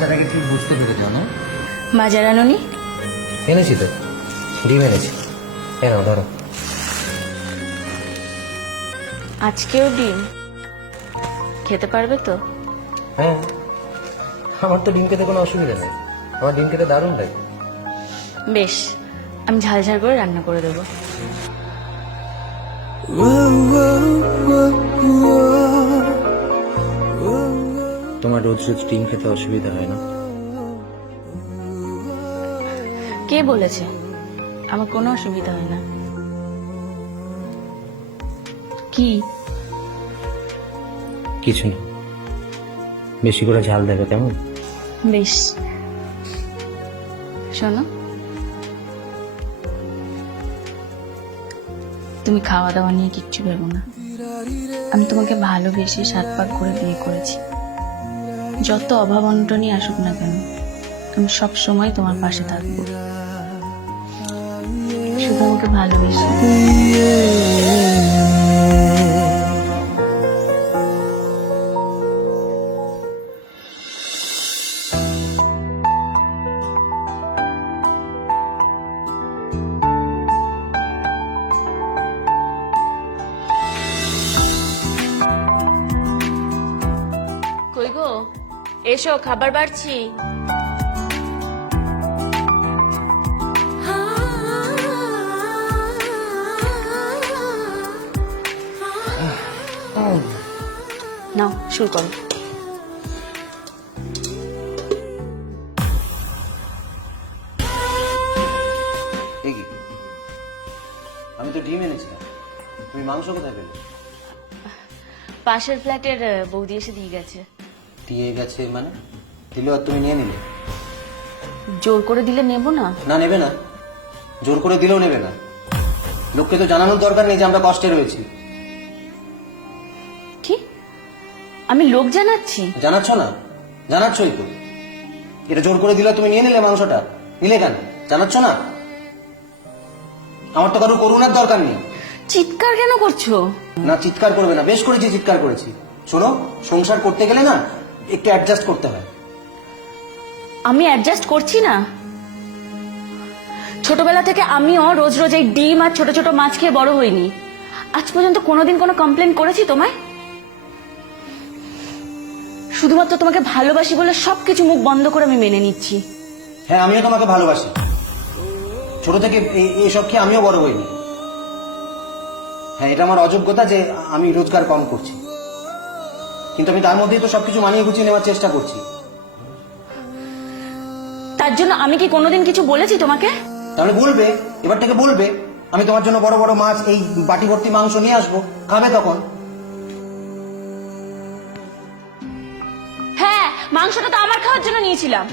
আসার আগে ঠিক বুঝতে পেরেছ না? বাজার আনুনি? এনেছি তো, ডিম এনেছি। কেন ধরো। আজকেও ডিম খেতে পারবে তো? হ্যাঁ, আমার তো ডিম খেতে কোনো অসুবিধা নেই। আমার ডিম খেতে দারুণ লাগে। বেশ, আমি ঝাল ঝাল করে রান্না করে দেবো। তোমার রোজ রোজ ডিম খেতে অসুবিধা হয় না? কে বলেছে আমার কোনো অসুবিধা হয় না? কি? কিছু না, বেশি করে ঝাল দেবে কেমন? বেশ, শোনো, তুমি খাওয়া দাওয়া নিয়ে কিচ্ছু ভেবো না। আমি তোমাকে ভালোবেসে 7 পাক করে বিয়ে করেছি। যত অভাব অনটনই আসুক না কেন, আমি সব সময় তোমার পাশে থাকবো। শুধু আমাকে ভালোবেসে। কই গো, এসো, খাবার বাড়ছি। নাও শুরু করো। এই কি, আমি তো ডিম এনেছিলাম, তুমি মাংস কোথায় পেলে? পাশের ফ্ল্যাটের বৌদি এসে দিয়ে গেছে। দিয়ে গেছে মানে? দিলেও আর তুমি নিয়ে নিলে? জোর করে দিলে নেব না? না, নেবে না। জোর করে দিলেও নেবে না। লোককে তো জানানোর দরকার নেই যে আমরা কষ্টে রয়েছি। কি? আমি লোক জানাচ্ছি? জানাচ্ছ না? জানাচ্ছই তো। এটা জোর করে দিলে তুমি নিয়ে নিলে মাংসটা, নিলে কেন? জানাচ্ছ না? আমার তো কারো করুণার দরকার নেই। চিৎকার কেন করছো? না, চিৎকার করবে না। বেশ করেছি, চিৎকার করেছি। শোনো, সংসার করতে গেলে না একটু অ্যাডজাস্ট করতে হয়। আমি অ্যাডজাস্ট করছি না? ছোটবেলা থেকে আমিও রোজ রোজ এই ডিম আর ছোট ছোট মাছ খেয়ে বড় হইনি। আজ পর্যন্ত কোনোদিন কোনো কমপ্লেন করেছি তোমায়? শুধুমাত্র তোমাকে ভালোবাসি বলে সবকিছু মুখ বন্ধ করে আমি মেনে নিচ্ছি। হ্যাঁ, আমিও তোমাকে ভালোবাসি। ছোট থেকে এইসব খেয়ে আমিও বড় হইনি। হ্যাঁ, এটা আমার অযোগ্যতা যে আমি রোজগার কম করছি, কিন্তু আমি তার মধ্যেই তো সবকিছু মানিয়ে গুছিয়ে নেওয়ার চেষ্টা করছি। তার জন্য আমি কি কোনোদিন কিছু বলেছি তোমাকে? তাহলে বলবে, এবার থেকে বলবে। আমি তোমার জন্য বড় বড় মাছ, এই বাটি ভর্তি মাংস নিয়ে আসবো, খাবে তখন। হ্যাঁ, মাংসটা তো আমার খাওয়ার জন্য নিয়েছিলাম।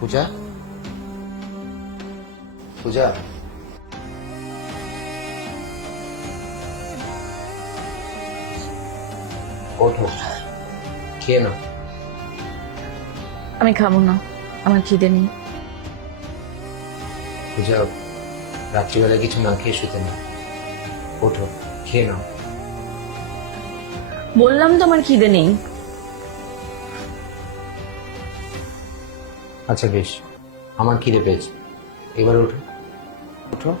পূজা, পূজা, ওঠো, খেয়ে নাও। আমি খাবো না, আমার খিদে নেই। পূজা, রাত্রিবেলা কিছু না খেয়ে শুতে না। ওঠো, খেয়ে নাও। বললাম তো আমার খিদে নেই। আচ্ছা বেশ, আমার খিদে পেয়েছে, এবার ওঠো। ওঠো।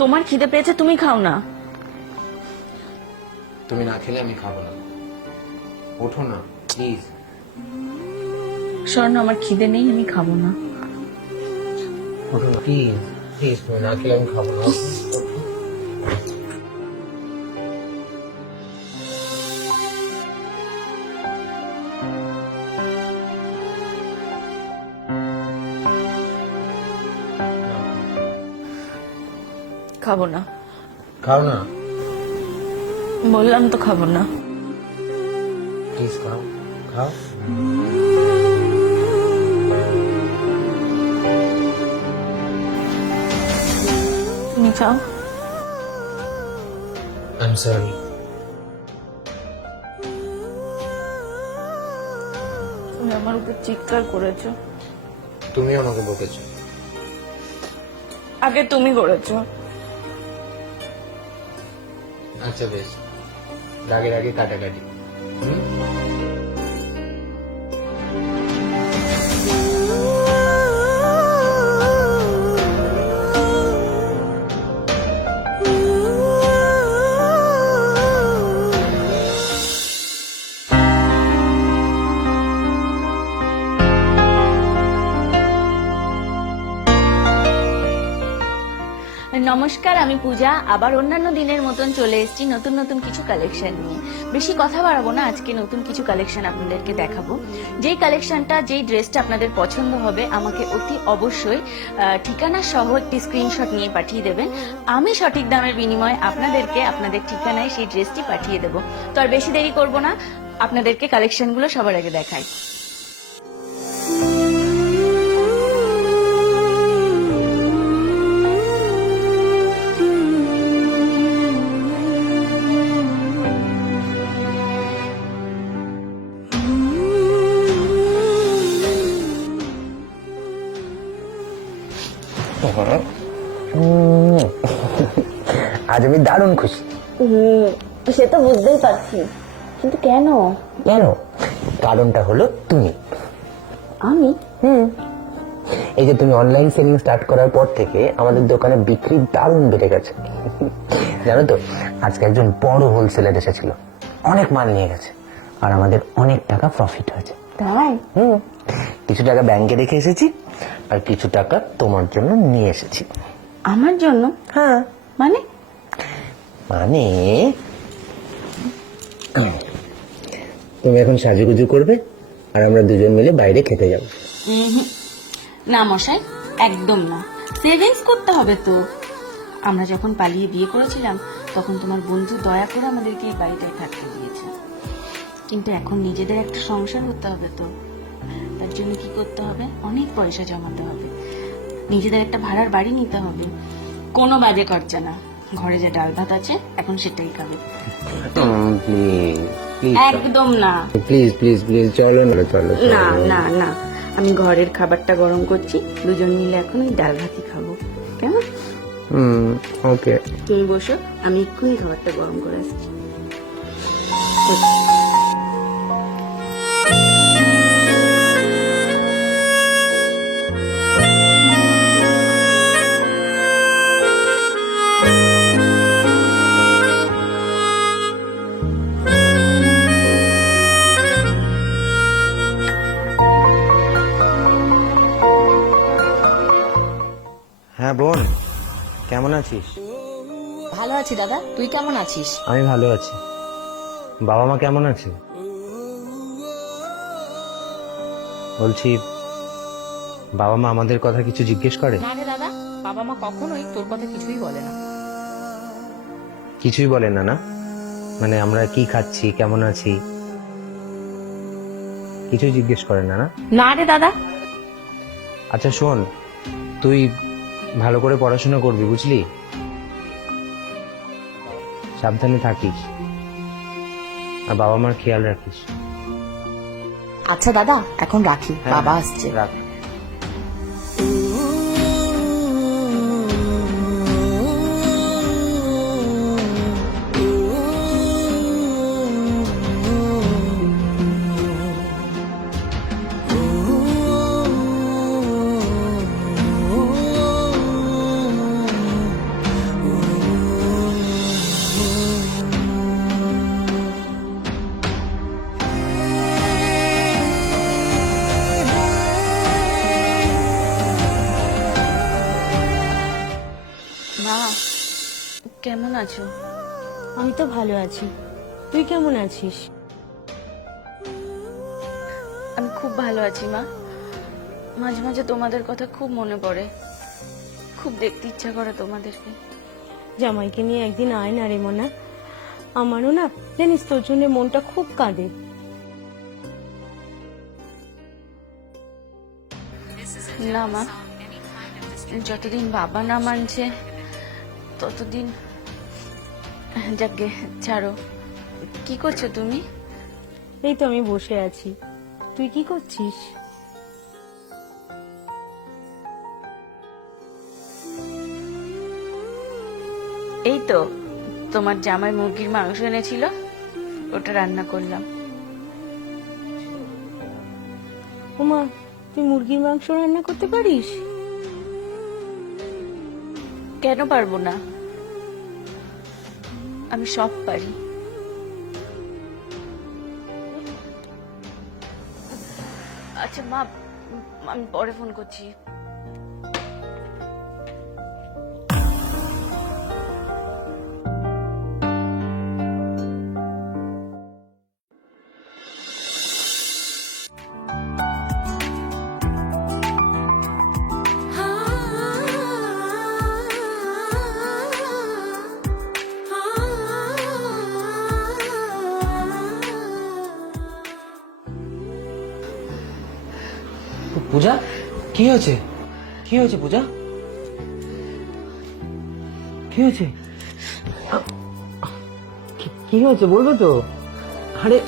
তোমার খিদে পেয়েছে, তুমি খাও না। তুমি না খেলে আমি খাবো না। ওঠো না প্লিজ। স্বর্ণ, আমার খিদে নেই, আমি খাবো না। ওঠো না প্লিজ, প্লিজ। তুমি না খেলে আমি খাবো না। খাবো না। খাও না, বললাম তো খাবো না। প্লিজ খাও, খাও। চাও? I am sorry. তুমি আমার উপর চিৎকার করেছো। তুমি আমাকে বকেছো। আগে তুমি করেছো। আচ্ছা বেশ, রাগের আগে কাটাকাটি। হুম? নমস্কার, আমি পূজা। আবার অন্যান্য দিনের মতন চলে এসেছি নতুন নতুন কিছু কালেকশন নিয়ে। বেশি কথা বাড়াবো না, আজকে নতুন কিছু কালেকশন আপনাদেরকে দেখাবো। যেই কালেকশনটা, যেই ড্রেসটা আপনাদের পছন্দ হবে আমাকে অতি অবশ্যই ঠিকানা সহ একটি স্ক্রিনশট নিয়ে পাঠিয়ে দেবেন। আমি সঠিক দামের বিনিময়ে আপনাদেরকে আপনাদের ঠিকানায় সেই ড্রেসটি পাঠিয়ে দেবো। তো আর বেশি দেরি করব না, আপনাদেরকে কালেকশনগুলো সবার আগে দেখাই। আজ আমি দারুণ খুশি। সে তো বুঝতেই পারছি, কিন্তু কেন? কেন? কারণটা হলো তুমি। আমি? এই যে তুমি অনলাইন সেলিং স্টার্ট করার পর থেকে আমাদের দোকানে বিক্রি দারুণ বেড়ে গেছে। জানো তো, আজকে একজন বড় হোলসেলার এসেছিল, অনেক মাল নিয়ে গেছে, আর আমাদের অনেক টাকা প্রফিট হয়েছে। তাই? কিছু টাকা ব্যাংকে রেখে এসেছি, আর কিছু টাকা তোমার জন্য নিয়ে এসেছি। আমার জন্য? হ্যাঁ, মানে? মানে তুমি এখন সাজুগুজু করবে, আর আমরা দুজন মিলে বাইরে খেতে যাবো। না মশাই, একদম না। সেভিংস করতে হবে তো। আমরা যখন পালিয়ে বিয়ে করেছিলাম তখন তোমার বন্ধু দয়া করে আমাদেরকে এই বাড়িটায় থাকতে দিয়েছে, কিন্তু এখন নিজেদের একটা সংসার হতে হবে তো। তার জন্য কি করতে হবে? অনেক পয়সা জমাতে হবে, নিজেদের একটা ভাড়ার বাড়ি নিতে হবে। কোনো বাজে খরচা না, ঘরে যে ডাল ভাত আছে এখন সেটাই খাবে। একদম না। প্লিজ প্লিজ প্লিজ, চলো না, চলো। না না না, আমি ঘরের খাবারটা গরম করছি, দুজন মিলে এখন ওই ডাল ভাতই খাবো, কেমন? ওকে। তুমি বসো, আমি এক্ষুনি খাবারটা গরম করে আসছি। হ্যাঁ বোন, কেমন আছিস? ভালো আছি দাদা, তুই কেমন আছিস? আমি ভালো আছি। বাবা মা কেমন আছে? বলছি, বাবা মা আমাদের কথা কিছু জিজ্ঞেস করে? না রে দাদা, বাবা মা কখনোই তোর কথা কিছুই বলে না। কিছুই বলে না? না মানে আমরা কি খাচ্ছি, কেমন আছি, কিছুই জিজ্ঞেস করে না? না না রে দাদা। আচ্ছা শোন, তুই ভালো করে পড়াশোনা করবি, বুঝলি? সাবধানে থাকিস, আর বাবা মার খেয়াল রাখিস। আচ্ছা দাদা, এখন রাখি, হ্যাঁ, বাবা আসছে। রাখ। মা, কেমন আছো? আমি তো ভালো আছি, তুই কেমন আছিস? আমি খুব ভালো আছি মা। মাঝে মাঝে তোমাদের কথা খুব মনে পড়ে, খুব দেখতে ইচ্ছা করে তোমাদেরকে। জামাইকে নিয়ে একদিন আয় না রে মোনা, আমারও না জানিস তোর জন্য মনটা খুব কাঁদে। না মা, যতদিন বাবা না মানছে ততদিন যাকে ছাড়ো। কি করছো তুমি? এই তো আমি বসে আছি, তুই কি করছিস? এই তো তোমার জামাই মুরগির মাংস এনেছিল, ওটা রান্না করলাম। ওমা, তুই মুরগির মাংস রান্না করতে পারিস? কেন পারবো না, আমি সব পারি। আচ্ছা মা, আমি পরে ফোন করছি। পূজা, কি হয়েছে? কি হয়েছে পূজা? কি হয়েছে? কি হয়েছে বলবে তো? আরে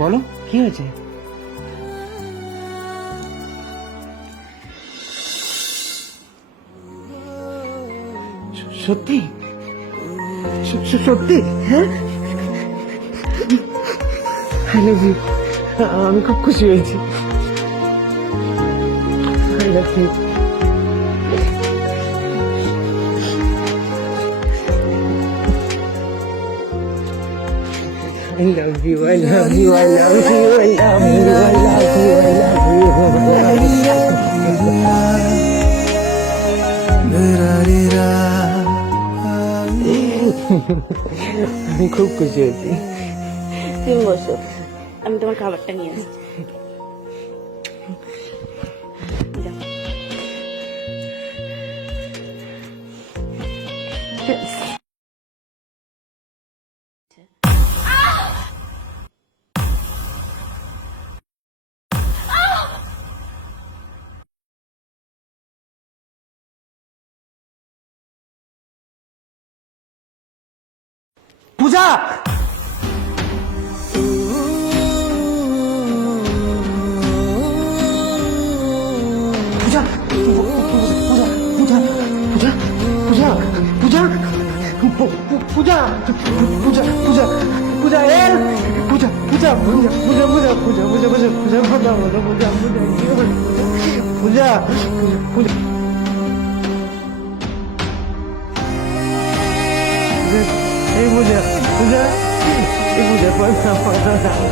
বলো, কি হয়েছে? সত্যি? সত্যি? হ্যাঁ, আই লাভ ইউ। আমি খুব খুশি হয়েছি। I love you. I love you, I love you, I love you, I love you, I love you, I love you. আমি খুব খুশি হয়েছি। তুমি বসো, আমি তোমার খাবারটা নিয়ে আসছি। পূজা, পূজা, পূজা, পূজা, পূজা, পূজা, পূজা, পূজা, পূজা, পূজা, পূজা, এর পূজা, পূজা, পূজা, পূজা, পূজা, পূজা, পূজা, পূজা, পূজা, পূজা, পূজা, পূজা, পূজা, এই পূজা, পূজা, এই পূজা, পূজা, পূজা, পূজা,